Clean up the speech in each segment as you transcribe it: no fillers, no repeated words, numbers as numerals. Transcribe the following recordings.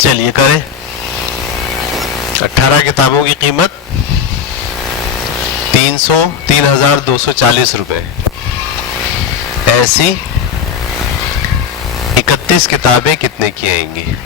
चलिए करें। 18 किताबों की कीमत 3,240 रुपए। ऐसी 31 किताबें कितने की आएंगी?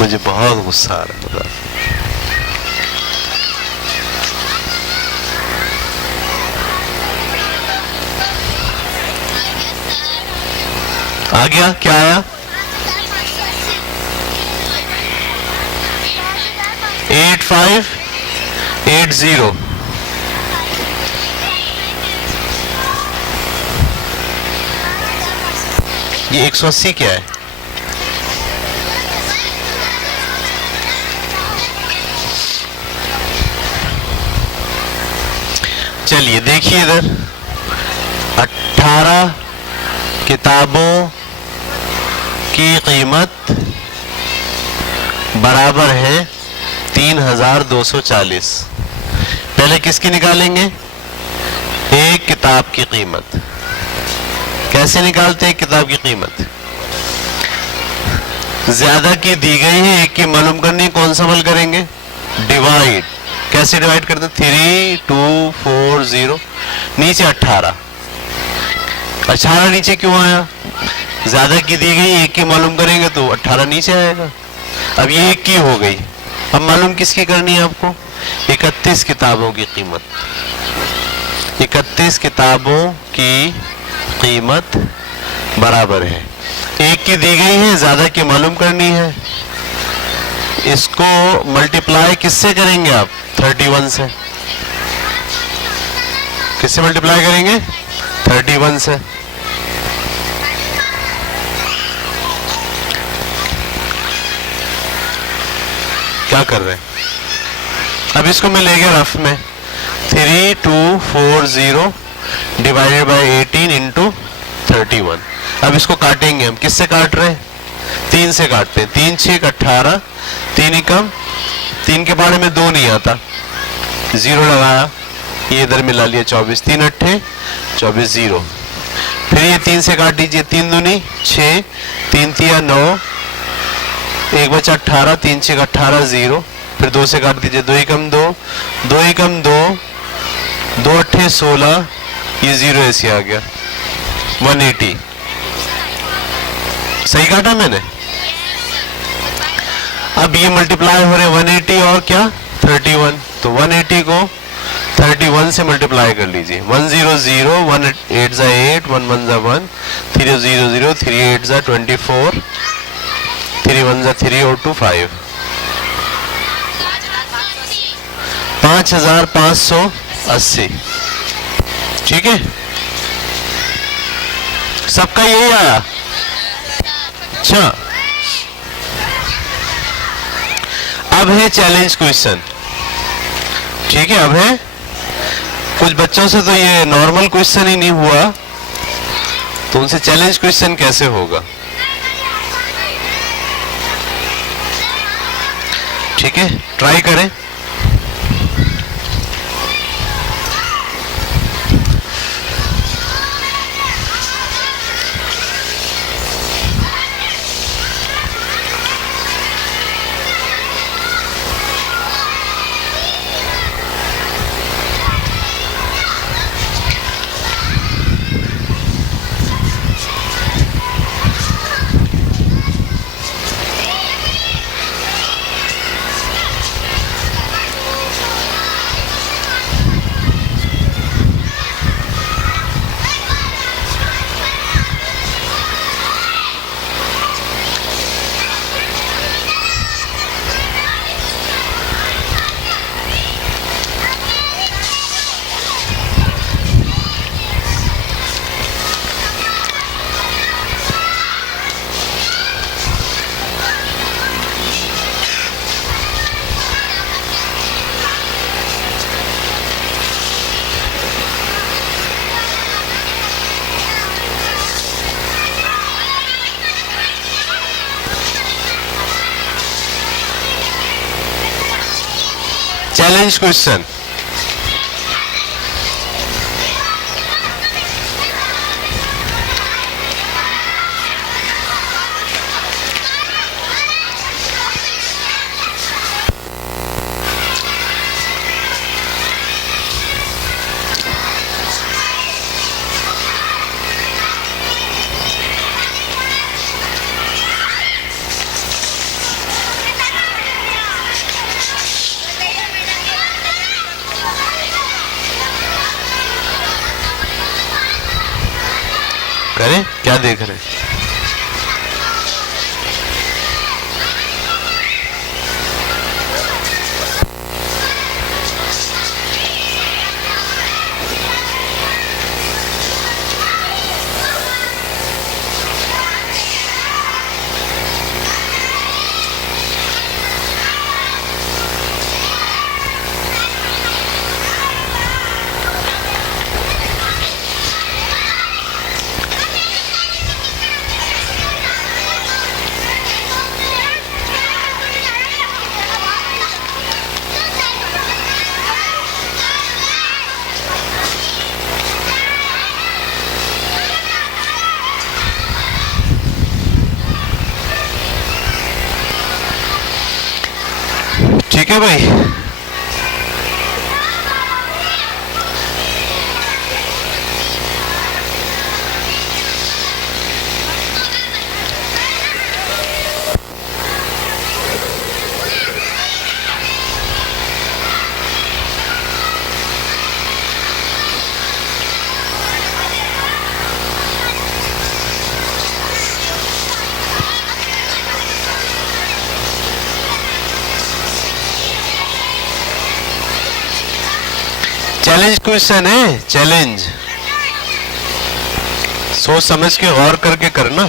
मुझे बहुत गुस्सा आ रहा है। आ गया? क्या आया? 8580। ये 180 क्या है? चलिए देखिए इधर 18 किताबों की कीमत बराबर है 3,240। पहले किसकी निकालेंगे? एक किताब की कीमत। कैसे निकालते हैं किताब की कीमत? ज्यादा की दी गई है, एक की मालूम करनी, कौन सा हल करेंगे? डिवाइड। कैसे डिवाइड करते? 3240 नीचे 18। 18 नीचे क्यों आया? ज्यादा की दी गई, एक की मालूम करेंगे तो 18 नीचे आएगा। अब ये एक की हो गई, अब मालूम किसकी करनी है आपको? 31 किताबों की कीमत। 31 किताबों की कीमत बराबर है, एक की दी गई है, ज्यादा की मालूम करनी है। इसको मल्टीप्लाई किससे करेंगे आप? 31 से। किससे मल्टीप्लाई करेंगे? 31 से। क्या कर रहे हैं? अब इसको मैं ले गया रफ में। 3240 डिवाइडेड बाई 18 इंटू 31। अब इसको काटेंगे हम। किससे काट रहे हैं? 3 से काटते हैं। 3 6 18, 3 एकम 3 के बारे में 2 नहीं आता, 0 लगाया, ये इधर मिला लिया 24। 3 अट्ठे 24 0। फिर ये 3 से काट दीजिए। 3 दूनी 6, 3 तिया 9, 1 बचा 18, 3 6 18 0, फिर 2 से काट दीजिए, 2 एकम 2, 2 एकम 2, 2 अट्ठे 16, ये 0 ऐसे आ गया 180। सही काटा मैंने। अब ये मल्टीप्लाई हो रहे 180 और क्या 31, तो 180 को 31 से मल्टीप्लाई कर लीजिए। 100, 1 8 जा 8, 1 1 जा 1, 3 0 0, 3 8 जा 24, 3 1 जा 3 और 2 5, 5580। ठीक है, सबका यही आया। अच्छा, अब है चैलेंज क्वेश्चन। ठीक है, अब है कुछ बच्चों से तो ये नॉर्मल क्वेश्चन ही नहीं हुआ, तो उनसे चैलेंज क्वेश्चन कैसे होगा। ठीक है, ट्राई करें। Challenge question. करें, क्या देख रहे हैं? ठीक है भाई, चैलेंज क्वेश्चन है, चैलेंज। सोच समझ के गौर करके करना।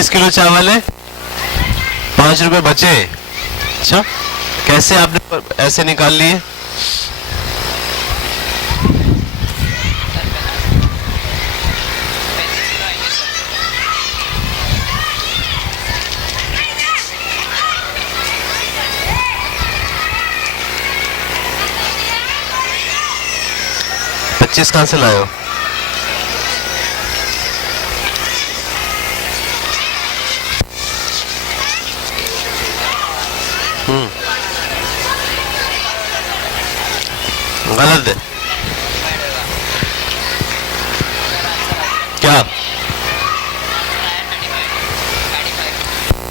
35 किलो चावल है, 5 रुपए बचे। अच्छा, कैसे आपने ऐसे निकाल लिए? पच्चीस कहां से लाए हो? गलत है क्या?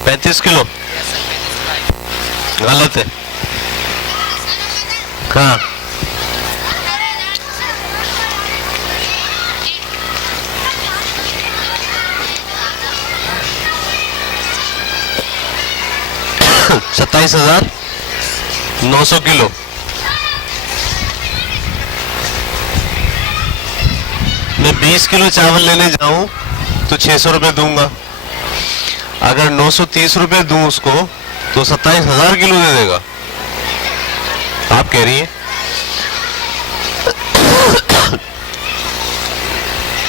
35 किलो गलत है। कहाँ? $27,900 किलो। मैं 20 किलो चावल लेने जाऊं तो 600 रुपए दूंगा। अगर 930 रुपए दूं उसको तो 27,000 किलो दे देगा। आप कह रही हैं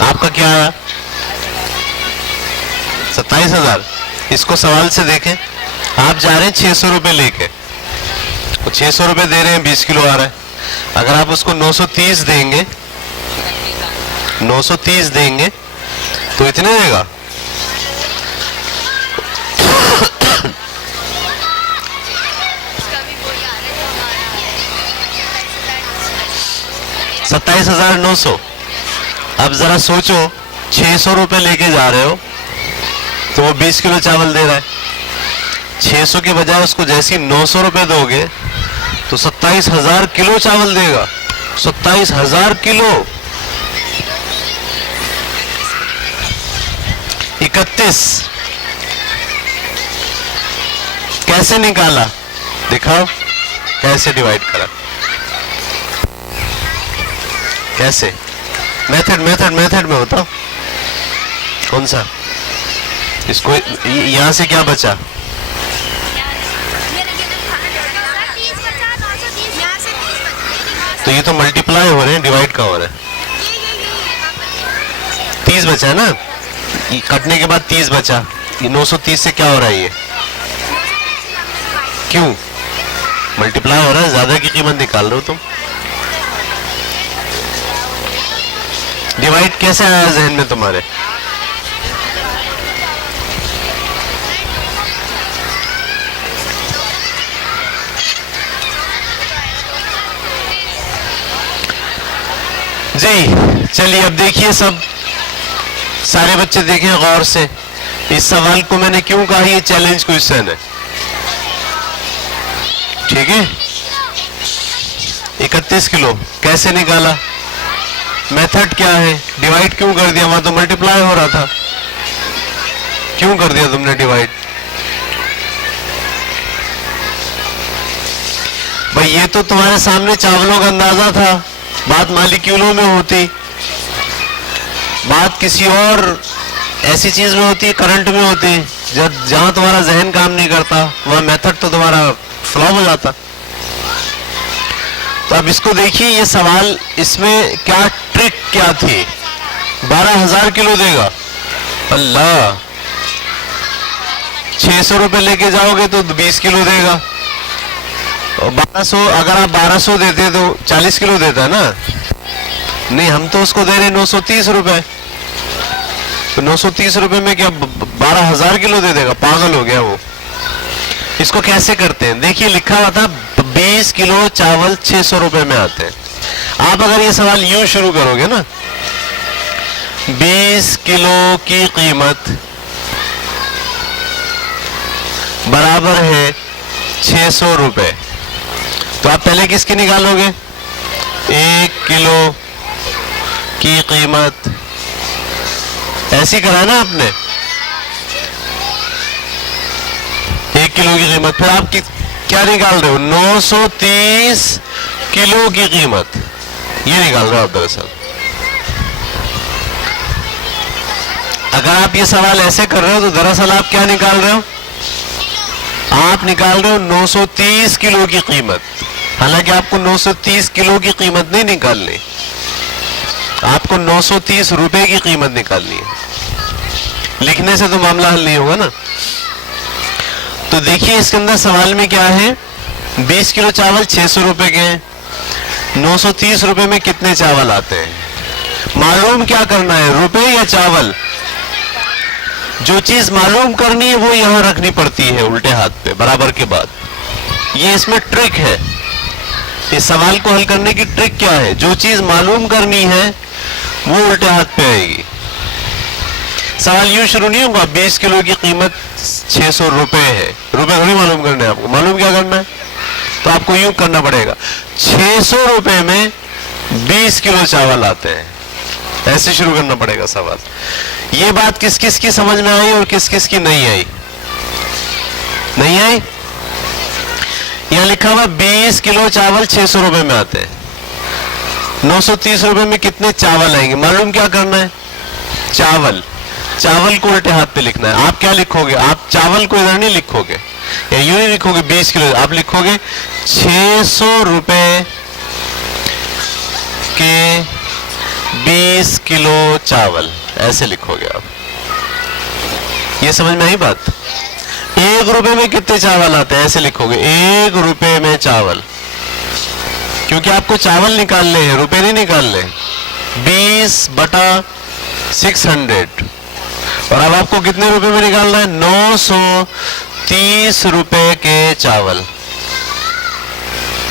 आपका क्या है? 27,000। इसको सवाल से देखें, आप जा रहे हैं 600 रुपए लेके, तो 600 रुपए दे रहे हैं, 20 किलो आ रहा है। अगर आप उसको 930 देंगे, 930 देंगे तो इतने देगा। $27,900। अब जरा सोचो, 600 रुपए लेके जा रहे हो तो वो 20 किलो चावल दे रहा है। 600 के बजाय उसको जैसी 900 रुपए दोगे तो 27,000 किलो चावल देगा। 27,000 किलो। 31 कैसे निकाला? दिखाओ कैसे डिवाइड करा, कैसे? मेथड में बताओ कौन सा। इसको यहां से क्या बचा? तो ये तो मल्टीप्लाई हो रहे हैं, डिवाइड का हो रहा है। 30 बचा है ना, कटने के बाद 30 बचा। ये 930 से क्या हो रहा है? ये क्यों मल्टीप्लाई हो रहा है? ज्यादा की कीमत निकाल रहे हो तुम। डिवाइड कैसे आया जहन में तुम्हारे? जी चलिए, अब देखिए सब सारे बच्चे देखें गौर से। इस सवाल को मैंने क्यों कहा ये चैलेंज क्वेश्चन है, ठीक है? 31 किलो कैसे निकाला? मेथड क्या है? डिवाइड क्यों कर दिया? वहां तो मल्टीप्लाई हो रहा था, क्यों कर दिया तुमने डिवाइड? भाई ये तो तुम्हारे सामने चावलों का अंदाजा था, बात मालिक्यूलों में होती, बात किसी और ऐसी चीज में होती, करंट में होती, जब जहां तुम्हारा जहन काम नहीं करता वहां मेथड तो तुम्हारा फ्लॉप हो जाता। तो अब इसको देखिए, ये सवाल, इसमें क्या ट्रिक क्या थी? 12,000 किलो देगा। अल्लाह, 600 रुपए लेके जाओगे तो 20 किलो देगा। और 1200, अगर आप 1200 देते तो 40 किलो देता ना। नहीं, हम तो उसको दे रहे 930 रुपए। तो 930 रुपए में क्या 12,000 किलो दे देगा? पागल हो गया वो। इसको कैसे करते हैं? देखिए लिखा हुआ था 20 किलो चावल 600 रुपए में आते हैं। आप अगर ये सवाल यूं शुरू करोगे ना, 20 किलो की कीमत बराबर है 600 रुपए, तो आप पहले किसकी निकालोगे? 1 किलो की कीमत। ऐसी करा ना आपने, 1 किलो की कीमत। फिर आप क्या निकाल रहे हो? 930 किलो की कीमत, ये निकाल रहे हो आप दरअसल। अगर आप ये सवाल ऐसे कर रहे हो तो दरअसल आप क्या निकाल रहे हो? आप निकाल रहे हो 930 किलो की कीमत। हालांकि आपको 930 किलो की कीमत नहीं निकालनी, आपको 930 रुपए की कीमत निकालनी है। लिखने से तो मामला हल नहीं होगा ना। तो देखिए इसके अंदर सवाल में क्या है, 20 किलो चावल 600 रुपए के हैं, 930 रुपए में कितने चावल आते हैं? मालूम क्या करना है, रुपए या चावल? जो चीज मालूम करनी है वो यहां रखनी पड़ती है उल्टे हाथ पे बराबर के बाद। ये इसमें ट्रिक है, इस सवाल को हल करने की ट्रिक क्या है? जो चीज मालूम करनी है वो उल्टे हाथ पे आएगी। सवाल यूं शुरू नहीं होगा 20 किलो की कीमत 600 रुपए है, रुपए थोड़ी मालूम करने हैं आपको। मालूम क्या करना है? तो आपको यूं करना पड़ेगा, 600 रुपए में 20 किलो चावल आते हैं, ऐसे शुरू करना पड़ेगा सवाल। ये बात किस किस की समझ में आई और किस किस की नहीं आई? नहीं आई? यहां लिखा हुआ 20 किलो चावल 600 रुपए में आते हैं, 930 रुपए में कितने चावल आएंगे? मालूम क्या करना है? चावल, चावल को उल्टे हाथ पे लिखना है। आप क्या लिखोगे? आप चावल को इधर नहीं लिखोगे या यूं नहीं लिखोगे 20 किलो, आप लिखोगे 600 रुपए के 20 किलो चावल, ऐसे लिखोगे आप। ये समझ में आई बात? 1 रुपए में कितने चावल आते हैं, ऐसे लिखोगे 1 रुपए में चावल, क्योंकि आपको चावल निकालने हैं, रुपए नहीं निकालने। 20 बटा 600, और अब आपको कितने रुपए में निकालना है? 930 रुपए के चावल।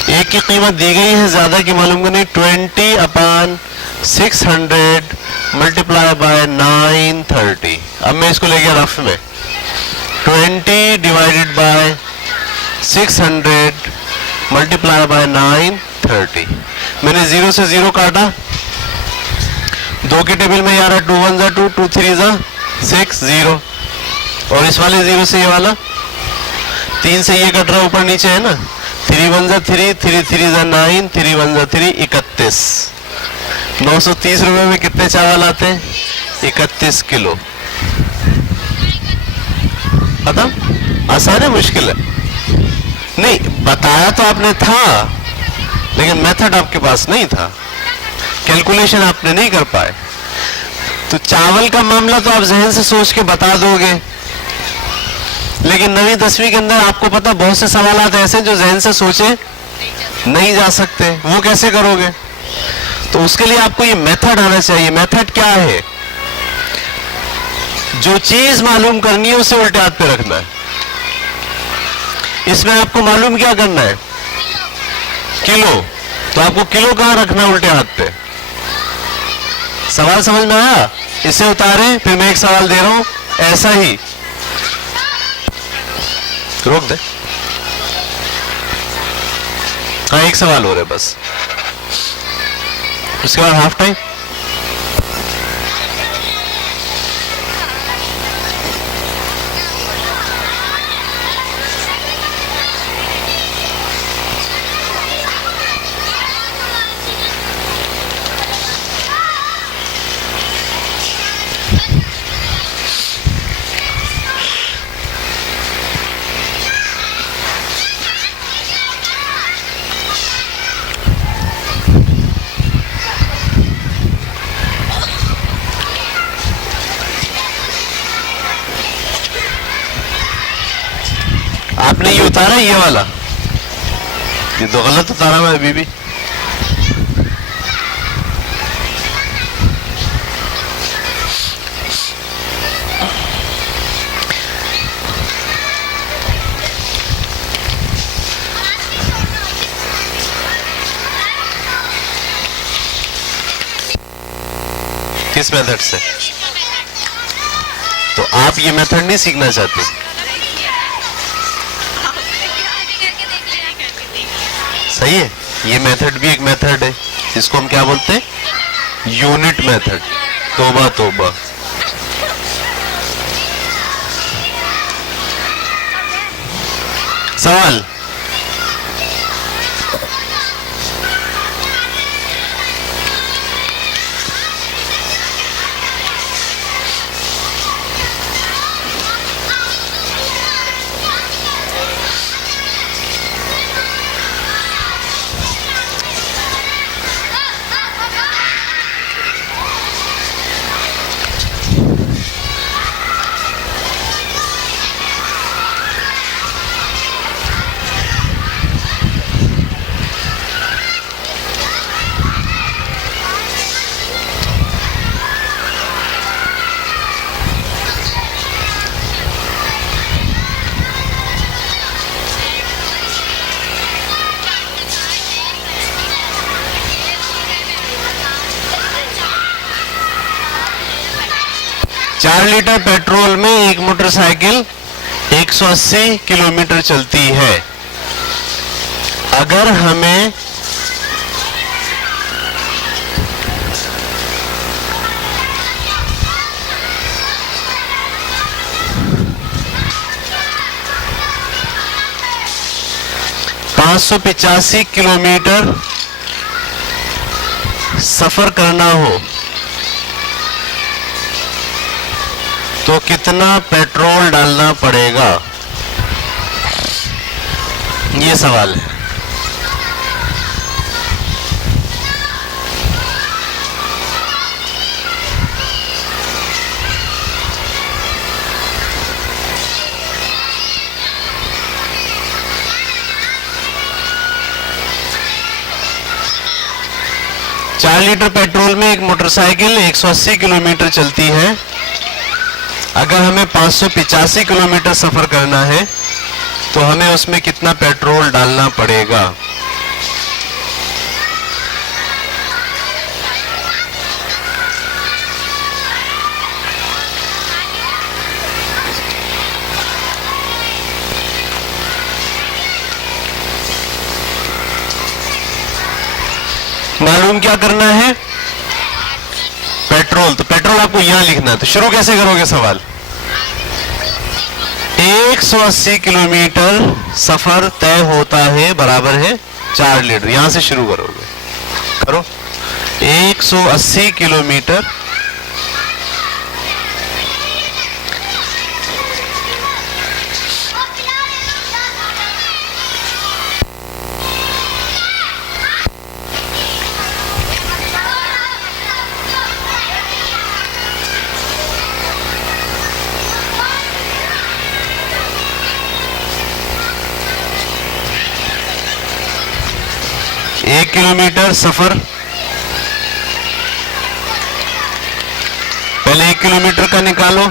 एक की कीमत दी गई है, ज्यादा की मालूम करनी। 20/600 मल्टीप्लाई बाय 930। अब मैं इसको ले गया रफ में, 20 डिवाइडेड बाय 600 मल्टीप्लाई बाय 930। मैंने 0 से 0 काटा, 2 के टेबल में यार 2 1 जा 2, 2 3 जा 6, 0, और इस वाले 0 से ये वाला 3 से ये कट रहा ऊपर नीचे है ना, 3 1 जा 3, 3 3 जा 9, 3 1 जा 3, 31। 930 रुपए में कितने चावल आते हैं? 31 किलो। खत्म? आसान है मुश्किल है? नहीं, बताया तो आपने था, लेकिन मेथड आपके पास नहीं था, कैलकुलेशन आपने नहीं कर पाए। तो चावल का मामला तो आप जहन से सोच के बता दोगे, लेकिन 9वीं 10वीं के अंदर आपको पता बहुत से सवाल ऐसे जो जहन से सोचे नहीं जा सकते, वो कैसे करोगे? तो उसके लिए आपको ये मेथड आना चाहिए। मेथड क्या है? जो चीज मालूम करनी है उसे उल्टे हाथ पे रखना है। इसमें आपको मालूम क्या करना है? किलो, तो आपको किलो कहां रखना है? उल्टे हाथ पे। सवाल समझ में आया? इसे उतारे, फिर मैं एक सवाल दे रहा हूं ऐसा ही, रोक दे। हाँ, एक सवाल हो रहा है बस, उसके बाद हाफ टाइम। आपने ये उतारा, ये वाला, ये तो गलत उतारा मैं अभी भी। किस मेथड से? तो आप ये मेथड नहीं सीखना चाहते? सही है, ये मेथड भी एक मेथड है, इसको हम क्या बोलते हैं? Unit method. तोबा तोबा। सवाल, 4 लीटर पेट्रोल में एक मोटरसाइकिल 180 किलोमीटर चलती है। अगर हमें $585 किलोमीटर सफर करना हो तो कितना पेट्रोल डालना पड़ेगा, ये सवाल है। चार लीटर पेट्रोल में एक मोटरसाइकिल 180 किलोमीटर चलती है। अगर हमें 585 किलोमीटर सफर करना है तो हमें उसमें कितना पेट्रोल डालना पड़ेगा। मालूम क्या करना है, पेट्रोल। तो पेट्रोल आपको यहां लिखना है। तो शुरू कैसे करोगे सवाल, 180 किलोमीटर सफर तय होता है बराबर है 4 लीटर। यहां से शुरू करोगे, करो 180 किलोमीटर किलोमीटर सफर, पहले 1 किलोमीटर का निकालो,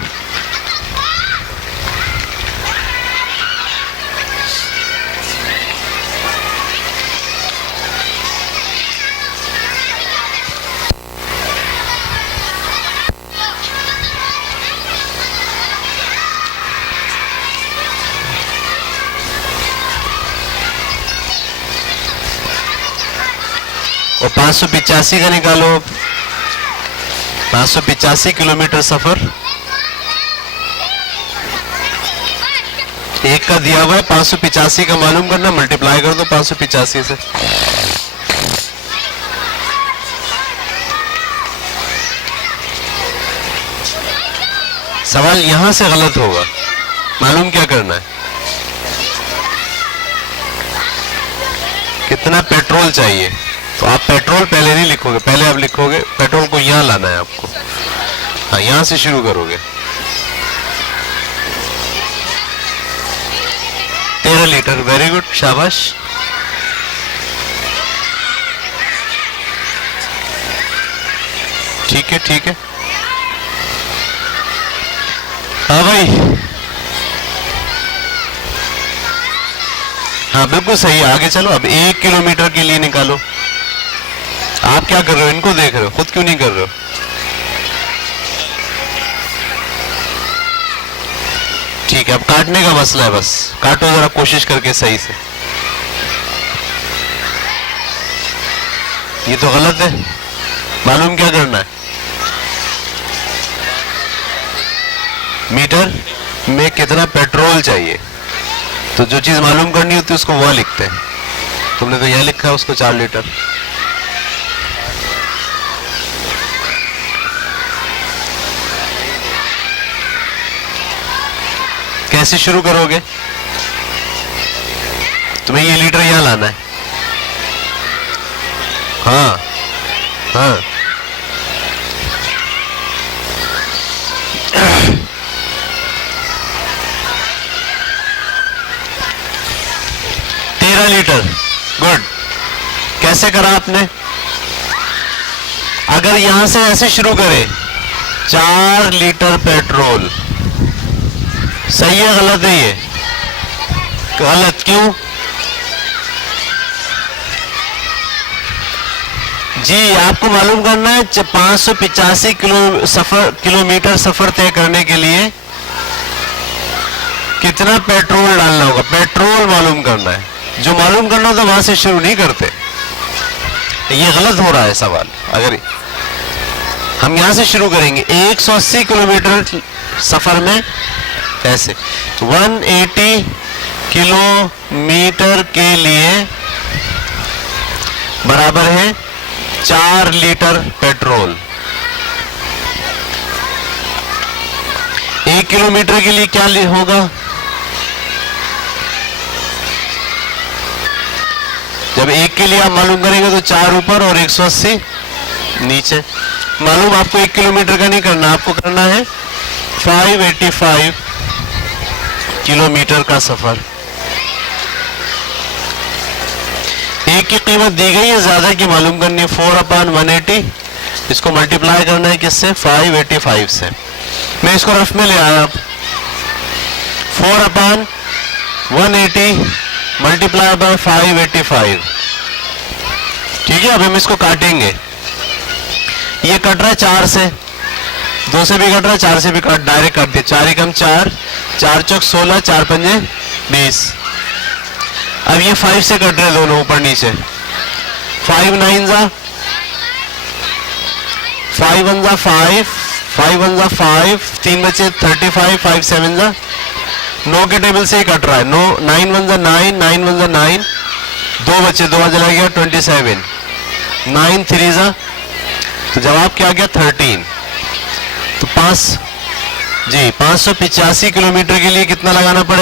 और 585 का निकालो। 585 किलोमीटर सफर, एक का दिया हुआ है, 585 का मालूम करना, मल्टीप्लाई कर दो 585 से। सवाल यहां से गलत होगा। मालूम क्या करना है, कितना पेट्रोल चाहिए। तो आप पेट्रोल पहले नहीं लिखोगे, पहले आप लिखोगे पेट्रोल को यहां लाना है आपको। हाँ, यहां से शुरू करोगे। 13 लीटर, वेरी गुड, शाबाश। ठीक है, ठीक है। हाँ भाई, हाँ बिल्कुल सही है। आगे चलो, अब 1 किलोमीटर के लिए निकालो। आप क्या कर रहे हो, इनको देख रहे हो, खुद क्यों नहीं कर रहे हो। ठीक है, अब काटने का मसला है, बस काटो जरा कोशिश करके सही से। ये तो गलत है। मालूम क्या करना है, मीटर में कितना पेट्रोल चाहिए। तो जो चीज मालूम करनी होती है उसको वह लिखते हैं। तुमने तो यह लिखा है उसको 4 लीटर। कैसे शुरू करोगे, तुम्हें ये लीटर यहां लाना है। हाँ हाँ, लीटर, गुड। कैसे करा आपने, अगर यहां से ऐसे शुरू करें, 4 लीटर पेट्रोल, सही है गलत है ये, गलत क्यों, जी आपको मालूम करना है 585 किलोमीटर सफर तय करने के लिए कितना पेट्रोल डालना होगा, पेट्रोल मालूम करना है। जो मालूम करना होता वहां से शुरू नहीं करते, ये गलत हो रहा है सवाल। अगर हम यहां से शुरू करेंगे 180 किलोमीटर सफर में ऐसे 180 किलोमीटर के लिए बराबर है 4 लीटर पेट्रोल। 1 किलोमीटर के लिए क्या होगा, जब 1 के लिए आप मालूम करेंगे तो 4 ऊपर और 180 नीचे। मालूम आपको 1 किलोमीटर का नहीं करना, आपको करना है 585 किलोमीटर का सफर। एक की कीमत दी गई है, ज्यादा की मालूम करनी है 4/180। इसको मल्टीप्लाई करना है किससे, 585 से। मैं इसको रफ में ले आया, 4/180 मल्टीप्लाई बाय 585। ठीक है, अब हम इसको काटेंगे। ये कट रहा है 4 से, 2 से भी कट रहा है, 4 से भी कट, डायरेक्ट काट दिया। 4 एकम 4, 4 चौक 16, 4 पंजे 20। अब ये 5 से कट रहे दोनों ऊपर नीचे, 5 9 जा 5 1 जा 5, 5 1 जा 5, 3 बचे 35, 5 7 जा 9 के टेबल से ही कट रहा है। 9 1 जा 9, 9 1 जा 9, 2 बचे, 2 चला गया 27, 9 3 जा, तो जवाब क्या गया 13। तो 585 किलोमीटर के लिए कितना लगाना पड़ेगा।